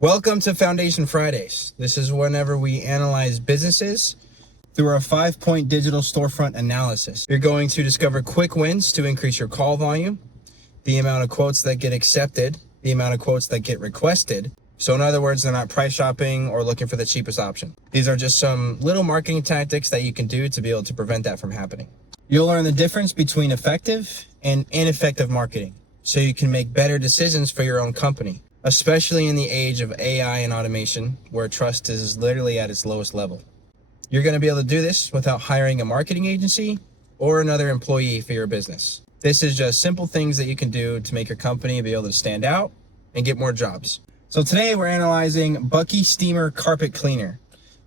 Welcome to Foundation Fridays. This is whenever we analyze businesses through our 5-point digital storefront analysis. You're going to discover quick wins to increase your call volume, the amount of quotes that get accepted, the amount of quotes that get requested. So in other words, they're not price shopping or looking for the cheapest option. These are just some little marketing tactics that you can do to be able to prevent that from happening. You'll learn the difference between effective and ineffective marketing, so you can make better decisions for your own company, especially in the age of AI and automation, where trust is literally at its lowest level. You're going to be able to do this without hiring a marketing agency or another employee for your business. This is just simple things that you can do to make your company be able to stand out and get more jobs. So today we're analyzing Stanley Steamer carpet cleaner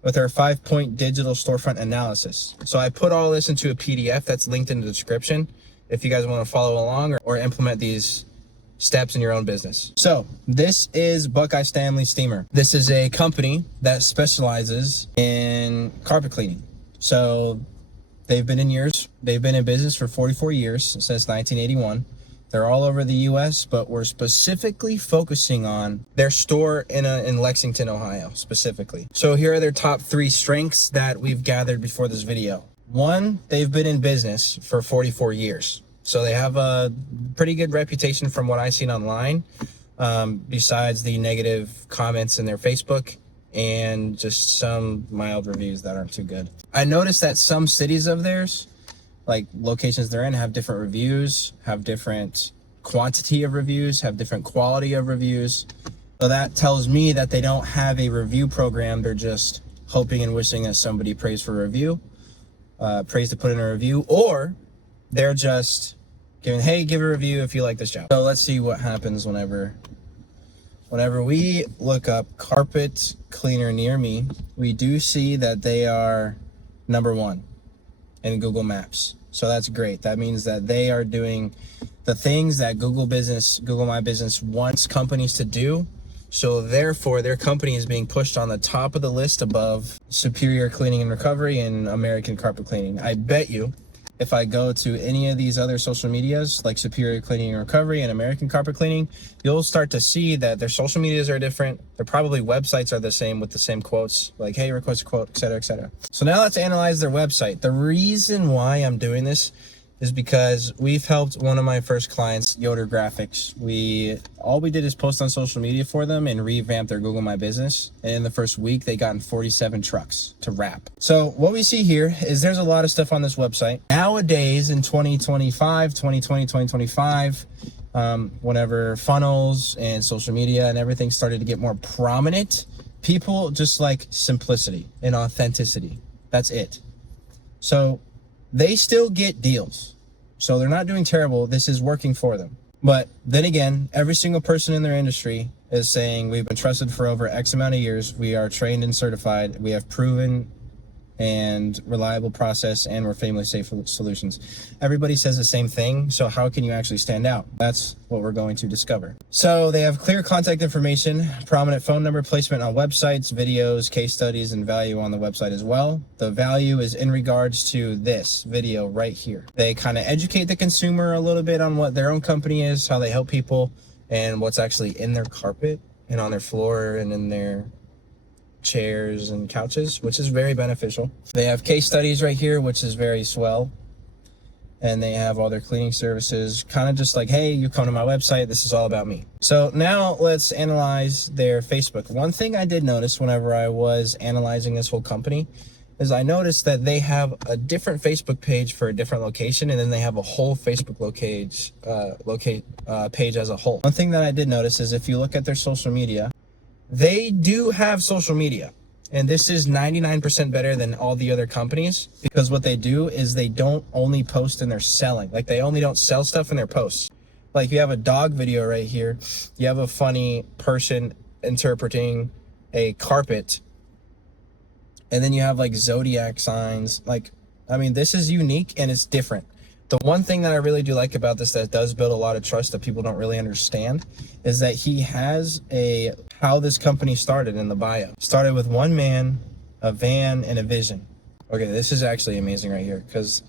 with our 5-point digital storefront analysis. So I put all this into a PDF that's linked in the description if you guys want to follow along or implement these steps in your own business. So this is Stanley Steamer. This is a company that specializes in carpet cleaning. So they've been in business for 44 years, since 1981. They're all over the US, but we're specifically focusing on their store in Lexington, Ohio, specifically. So here are their top 3 strengths that we've gathered before this video. 1, they've been in business for 44 years. So they have a pretty good reputation from what I've seen online, besides the negative comments in their Facebook and just some mild reviews that aren't too good. I noticed that some cities of theirs, like locations they're in, have different reviews, have different quantity of reviews, have different quality of reviews. So that tells me that they don't have a review program. They're just hoping and wishing that somebody prays for a review, prays to put in a review, or they're just giving, hey, give a review if you like this job. So let's see what happens whenever we look up carpet cleaner near me. We do see that they are number 1 in Google Maps. So that's great. That means that they are doing the things that Google My Business wants companies to do. So therefore, their company is being pushed on the top of the list above Superior Cleaning and Recovery and American Carpet Cleaning. I bet you, if I go to any of these other social medias, like Superior Cleaning and Recovery and American Carpet Cleaning, you'll start to see that their social medias are different. Their probably websites are the same with the same quotes, like, hey, request a quote, etc., etc. So now let's analyze their website. The reason why I'm doing this is because we've helped one of my first clients, Yoder Graphics. All we did is post on social media for them and revamp their Google My Business. And in the first week, they got in 47 trucks to wrap. So what we see here is there's a lot of stuff on this website. Nowadays in 2025, whenever funnels and social media and everything started to get more prominent, people just like simplicity and authenticity. That's it. So they still get deals. So they're not doing terrible. This is working for them. But then again, every single person in their industry is saying, we've been trusted for over X amount of years. We are trained and certified. We have proven and reliable process, and we're family safe solutions. Everybody says the same thing. So how can you actually stand out? That's what we're going to discover. So they have clear contact information, prominent phone number placement on websites, videos, case studies, and value on the website as well. The value is in regards to this video right here. They kind of educate the consumer a little bit on what their own company is, how they help people, and what's actually in their carpet and on their floor and in their chairs and couches, which is very beneficial. They have case studies right here, which is very swell. And they have all their cleaning services, kind of just like, hey, you come to my website, this is all about me. So now let's analyze their Facebook. One thing I did notice whenever I was analyzing this whole company is I noticed that they have a different Facebook page for a different location, and then they have a whole Facebook page as a whole. One thing that I did notice is if you look at their social media, they do have social media, and this is 99% better than all the other companies, because what they do is they don't only post in their selling. Like, they only don't sell stuff in their posts. Like, you have a dog video right here. You have a funny person interpreting a carpet, and then you have like zodiac signs. Like, I mean, this is unique and it's different. The one thing that I really do like about this that does build a lot of trust that people don't really understand is that he has how this company started in the bio. Started with one man, a van, and a vision. Okay, this is actually amazing right here, because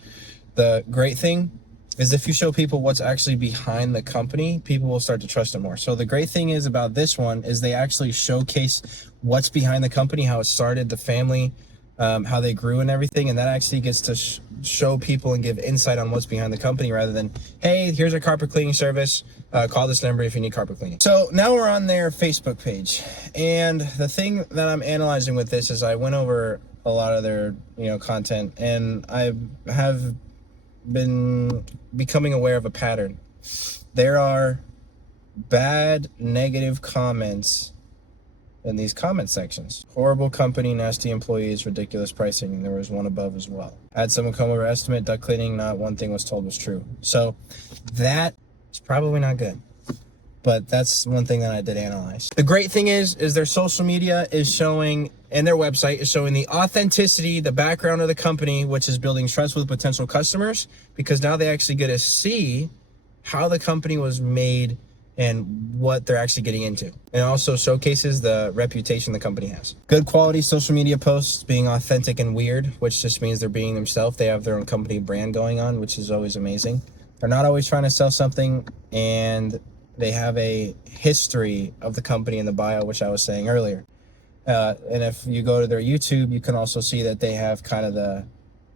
the great thing is if you show people what's actually behind the company, people will start to trust it more. So the great thing is about this one is they actually showcase what's behind the company, how it started, the family, how they grew and everything. And that actually gets to show people and give insight on what's behind the company rather than, hey, here's our carpet cleaning service. Call this number if you need carpet cleaning. So now we're on their Facebook page. And the thing that I'm analyzing with this is I went over a lot of their, content, and I have been becoming aware of a pattern. There are bad negative comments in these comment sections. Horrible company, nasty employees, ridiculous pricing, and there was one above as well. Had someone come over estimate, duct cleaning, not one thing was told was true. So that is probably not good. But that's one thing that I did analyze. The great thing is their social media is showing, and their website is showing the authenticity, the background of the company, which is building trust with potential customers, because now they actually get to see how the company was made and what they're actually getting into. And also showcases the reputation the company has. Good quality social media posts, being authentic and weird, which just means they're being themselves. They have their own company brand going on, which is always amazing. They're not always trying to sell something, and they have a history of the company in the bio, which I was saying earlier. And if you go to their YouTube, you can also see that they have kind of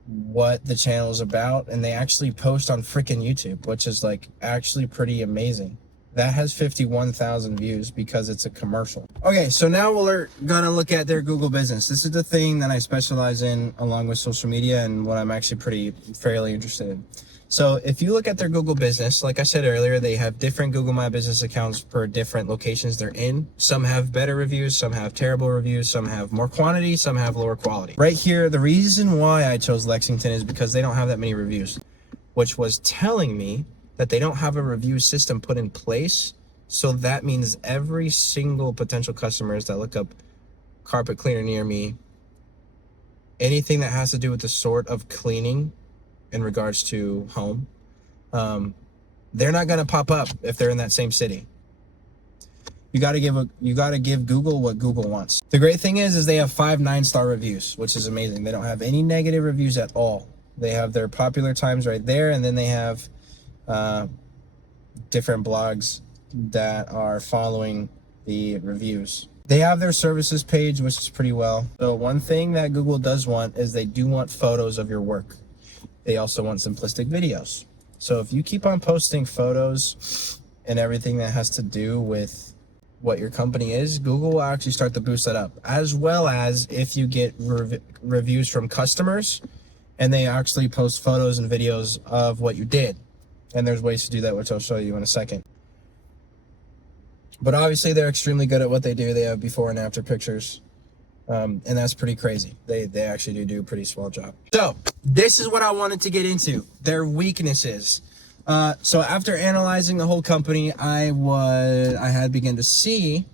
what the channel is about, and they actually post on freaking YouTube, which is like actually pretty amazing. That has 51,000 views because it's a commercial. Okay, so now we're gonna look at their Google business. This is the thing that I specialize in along with social media and what I'm actually fairly interested in. So if you look at their Google business, like I said earlier, they have different Google My Business accounts per different locations they're in. Some have better reviews, some have terrible reviews, some have more quantity, some have lower quality. Right here, the reason why I chose Lexington is because they don't have that many reviews, which was telling me that they don't have a review system put in place. So that means every single potential customers that look up carpet cleaner near me, anything that has to do with the sort of cleaning in regards to home, they're not going to pop up if they're in that same city. You got to give Google what Google wants. The great thing is they have 5 9-star reviews, which is amazing. They don't have any negative reviews at all. They have their popular times right there, and then they have different blogs that are following the reviews. They have their services page, which is pretty well. So one thing that Google does want is they do want photos of your work. They also want simplistic videos. So if you keep on posting photos and everything that has to do with what your company is, Google will actually start to boost that up. As well as if you get reviews from customers and they actually post photos and videos of what you did. And there's ways to do that, which I'll show you in a second. But obviously they're extremely good at what they do. They have before and after pictures. And that's pretty crazy. They actually do a pretty swell job. So this is what I wanted to get into, their weaknesses. So after analyzing the whole company, I had begun to see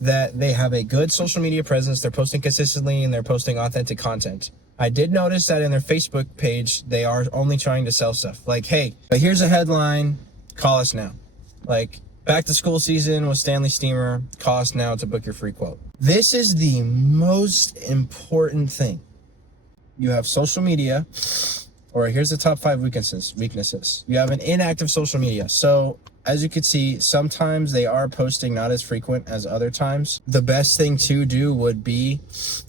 that they have a good social media presence. They're posting consistently and they're posting authentic content. I did notice that in their Facebook page, they are only trying to sell stuff. Like, hey, but here's a headline, call us now. Like, back to school season with Stanley Steamer, call us now to book your free quote. This is the most important thing. You have social media, or here's the top 5 weaknesses. You have an inactive social media. So as you can see, sometimes they are posting not as frequent as other times. The best thing to do would be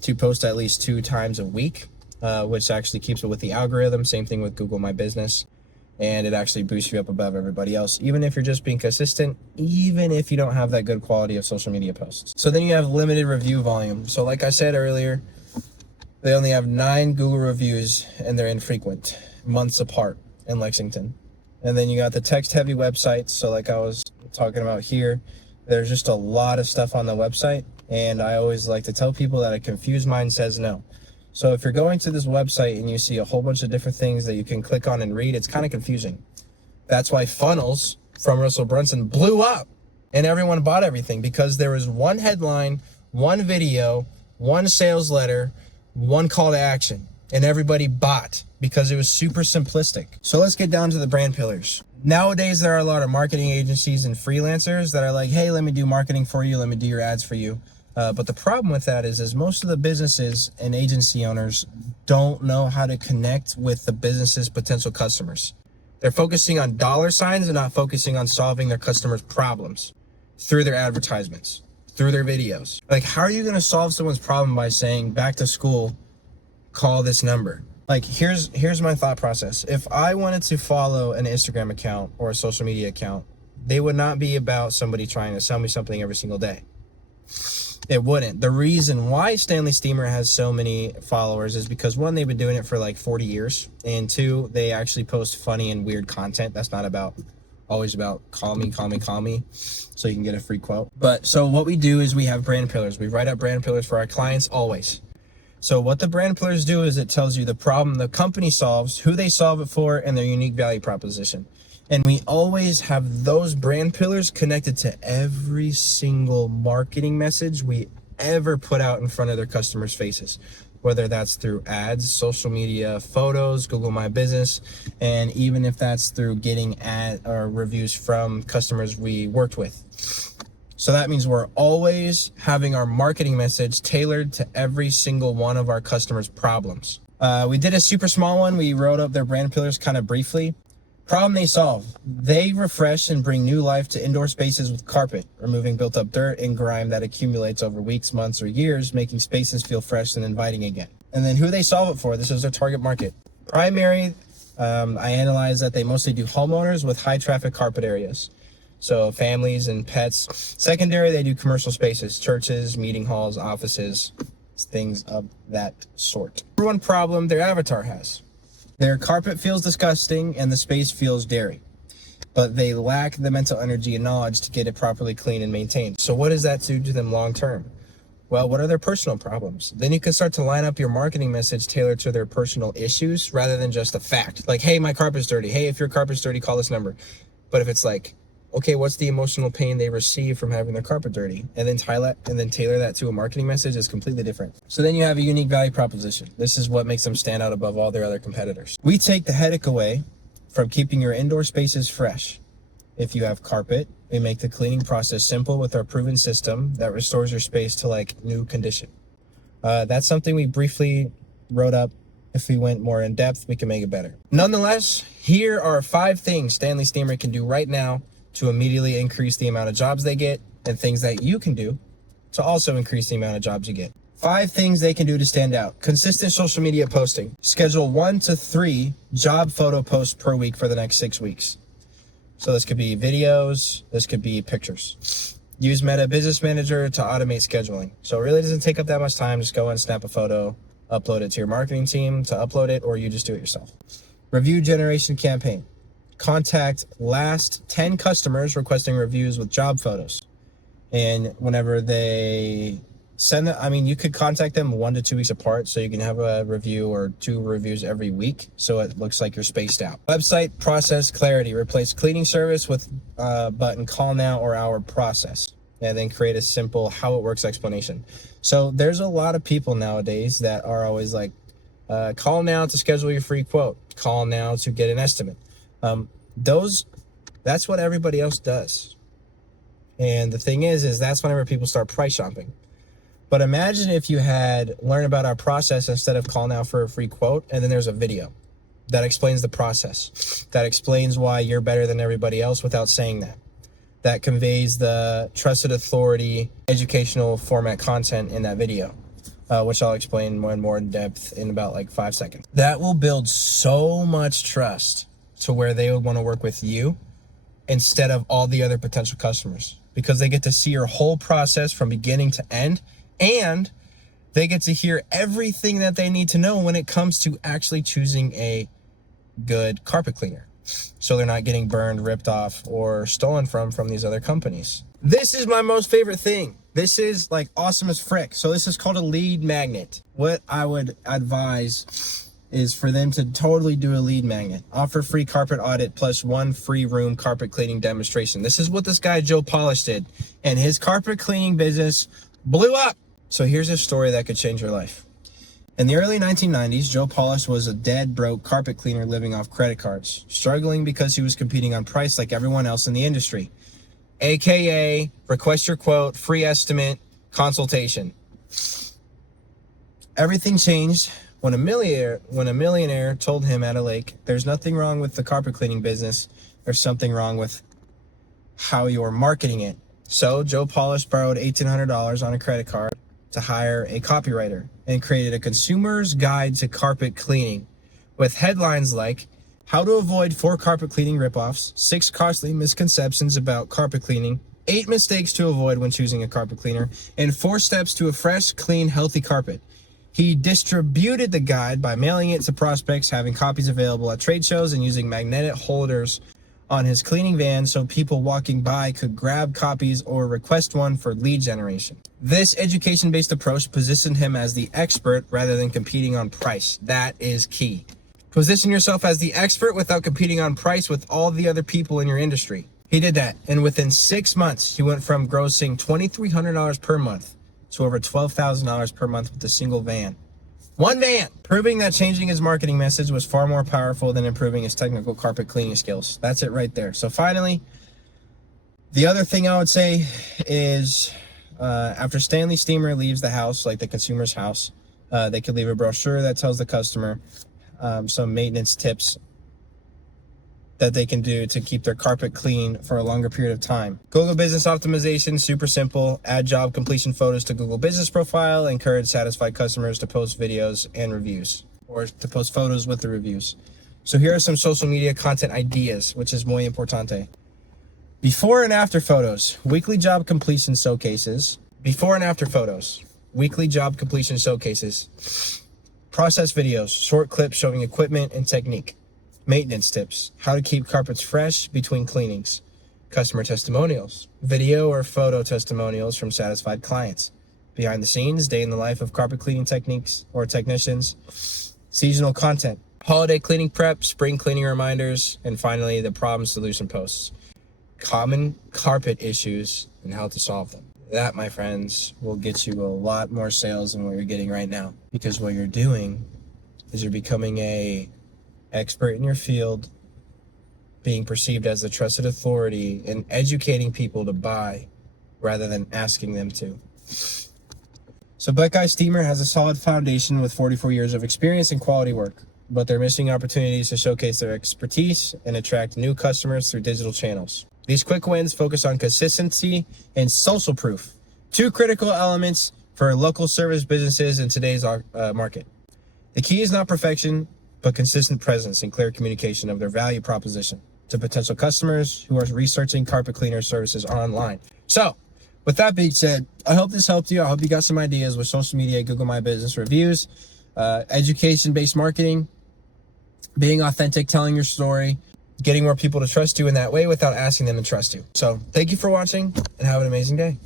to post at least 2 times a week, which actually keeps it with the algorithm. Same thing with Google My Business. And it actually boosts you up above everybody else, even if you're just being consistent, even if you don't have that good quality of social media posts. So then you have limited review volume. So like I said earlier, they only have 9 Google reviews and they're infrequent, months apart in Lexington. And then you got the text-heavy websites. So like I was talking about here, there's just a lot of stuff on the website. And I always like to tell people that a confused mind says no. So if you're going to this website and you see a whole bunch of different things that you can click on and read, it's kind of confusing. That's why funnels from Russell Brunson blew up and everyone bought everything, because there was one headline, one video, one sales letter, one call to action, and everybody bought because it was super simplistic. So let's get down to the brand pillars. Nowadays, there are a lot of marketing agencies and freelancers that are like, hey, let me do marketing for you. Let me do your ads for you. But the problem with that is most of the businesses and agency owners don't know how to connect with the business's potential customers. They're focusing on dollar signs and not focusing on solving their customers' problems through their advertisements, through their videos. Like, how are you going to solve someone's problem by saying, back to school, call this number? Like, here's my thought process. If I wanted to follow an Instagram account or a social media account, they would not be about somebody trying to sell me something every single day. It wouldn't. The reason why Stanley Steamer has so many followers is because, one, they've been doing it for like 40 years. And two, they actually post funny and weird content. That's not always about call me, so you can get a free quote. But so what we do is we have brand pillars. We write out brand pillars for our clients always. So what the brand pillars do is it tells you the problem the company solves, who they solve it for, and their unique value proposition. And we always have those brand pillars connected to every single marketing message we ever put out in front of their customers' faces, whether that's through ads, social media, photos, Google My Business, and even if that's through getting ad or reviews from customers we worked with. So that means we're always having our marketing message tailored to every single one of our customers' problems. We did a super small one. We wrote up their brand pillars kind of briefly. Problem they solve: they refresh and bring new life to indoor spaces with carpet, removing built-up dirt and grime that accumulates over weeks, months, or years, making spaces feel fresh and inviting again. And then who they solve it for: this is their target market. Primary, I analyze that they mostly do homeowners with high traffic carpet areas, so families and pets. Secondary, they do commercial spaces, churches, meeting halls, offices, things of that sort. Number one problem their avatar has: their carpet feels disgusting and the space feels dirty, but they lack the mental energy and knowledge to get it properly cleaned and maintained. So what does that do to them long term? Well, what are their personal problems? Then you can start to line up your marketing message tailored to their personal issues rather than just a fact. Like, hey, my carpet's dirty. Hey, if your carpet's dirty, call this number. But if it's like, okay, what's the emotional pain they receive from having their carpet dirty? And then tailor that to a marketing message is completely different. So then you have a unique value proposition. This is what makes them stand out above all their other competitors. We take the headache away from keeping your indoor spaces fresh. If you have carpet, we make the cleaning process simple with our proven system that restores your space to like new condition. That's something we briefly wrote up. If we went more in depth, we can make it better. Nonetheless, here are 5 things Stanley Steamer can do right now to immediately increase the amount of jobs they get, and things that you can do to also increase the amount of jobs you get. 5 things they can do to stand out. Consistent social media posting. Schedule 1 to 3 job photo posts per week for the next 6 weeks. So this could be videos, this could be pictures. Use Meta Business Manager to automate scheduling. So it really doesn't take up that much time. Just go and snap a photo, upload it to your marketing team to upload it, or you just do it yourself. Review generation campaign. Contact last 10 customers requesting reviews with job photos. And whenever they send it, you could contact them 1 to 2 weeks apart, so you can have a review or 2 reviews every week, so it looks like you're spaced out. Website process clarity. Replace cleaning service with button call now or our process, and then create a simple how it works explanation. So there's a lot of people nowadays that are always like, call now to schedule your free quote, call now to get an estimate. That's what everybody else does. And the thing is that's whenever people start price shopping. But imagine if you had learn about our process instead of call now for a free quote, and then there's a video that explains the process, that explains why you're better than everybody else without saying that. That conveys the trusted authority, educational format content in that video, which I'll explain more in depth in about like 5 seconds. That will build so much trust to where they would want to work with you instead of all the other potential customers, because they get to see your whole process from beginning to end, and they get to hear everything that they need to know when it comes to actually choosing a good carpet cleaner, so they're not getting burned, ripped off, or stolen from these other companies. This is my most favorite thing. This is like awesome as frick. So this is called a lead magnet. What I would advise is for them to totally do a lead magnet. Offer free carpet audit plus 1 free room carpet cleaning demonstration. This is what this guy Joe Polish did, and his carpet cleaning business blew up. So here's a story that could change your life. In the early 1990s, Joe Polish was a dead broke carpet cleaner living off credit cards, struggling because he was competing on price like everyone else in the industry. AKA, request your quote, free estimate, consultation. Everything changed when a millionaire told him at a lake, "There's nothing wrong with the carpet cleaning business. There's something wrong with how you're marketing it." So Joe Polish borrowed $1,800 on a credit card to hire a copywriter and created a consumer's guide to carpet cleaning with headlines like "How to avoid 4 carpet cleaning ripoffs, 6 costly misconceptions about carpet cleaning, 8 mistakes to avoid when choosing a carpet cleaner, and 4 steps to a fresh, clean, healthy carpet." He distributed the guide by mailing it to prospects, having copies available at trade shows, and using magnetic holders on his cleaning van so people walking by could grab copies or request one for lead generation. This education-based approach positioned him as the expert rather than competing on price. That is key. Position yourself as the expert without competing on price with all the other people in your industry. He did that, and within 6 months, he went from grossing $2,300 per month to over $12,000 per month with a single van. One van! Proving that changing his marketing message was far more powerful than improving his technical carpet cleaning skills. That's it right there. So finally, the other thing I would say is after Stanley Steamer leaves the house, like the consumer's house, they could leave a brochure that tells the customer some maintenance tips that they can do to keep their carpet clean for a longer period of time. Google Business Optimization, super simple. Add job completion photos to Google Business Profile. Encourage satisfied customers to post videos and reviews, or to post photos with the reviews. So here are some social media content ideas, which is muy importante. Before and after photos, weekly job completion showcases. Before and after photos, weekly job completion showcases. Process videos, short clips showing equipment and technique. Maintenance tips, how to keep carpets fresh between cleanings. Customer testimonials, video or photo testimonials from satisfied clients. Behind the scenes, day in the life of carpet cleaning techniques or technicians. Seasonal content, holiday cleaning prep, spring cleaning reminders, and finally the problem solution posts. Common carpet issues and how to solve them. That, my friends, will get you a lot more sales than what you're getting right now. Because what you're doing is you're becoming a expert in your field, being perceived as the trusted authority, and educating people to buy rather than asking them to. So Buckeye Steamer has a solid foundation with 44 years of experience in quality work, but they're missing opportunities to showcase their expertise and attract new customers through digital channels. These quick wins focus on consistency and social proof, 2 critical elements for local service businesses in today's market. The key is not perfection, but consistent presence and clear communication of their value proposition to potential customers who are researching carpet cleaner services online. So, with that being said, I hope this helped you. I hope you got some ideas with social media, Google My Business reviews, education-based marketing, being authentic, telling your story, getting more people to trust you in that way without asking them to trust you. So, thank you for watching, and have an amazing day.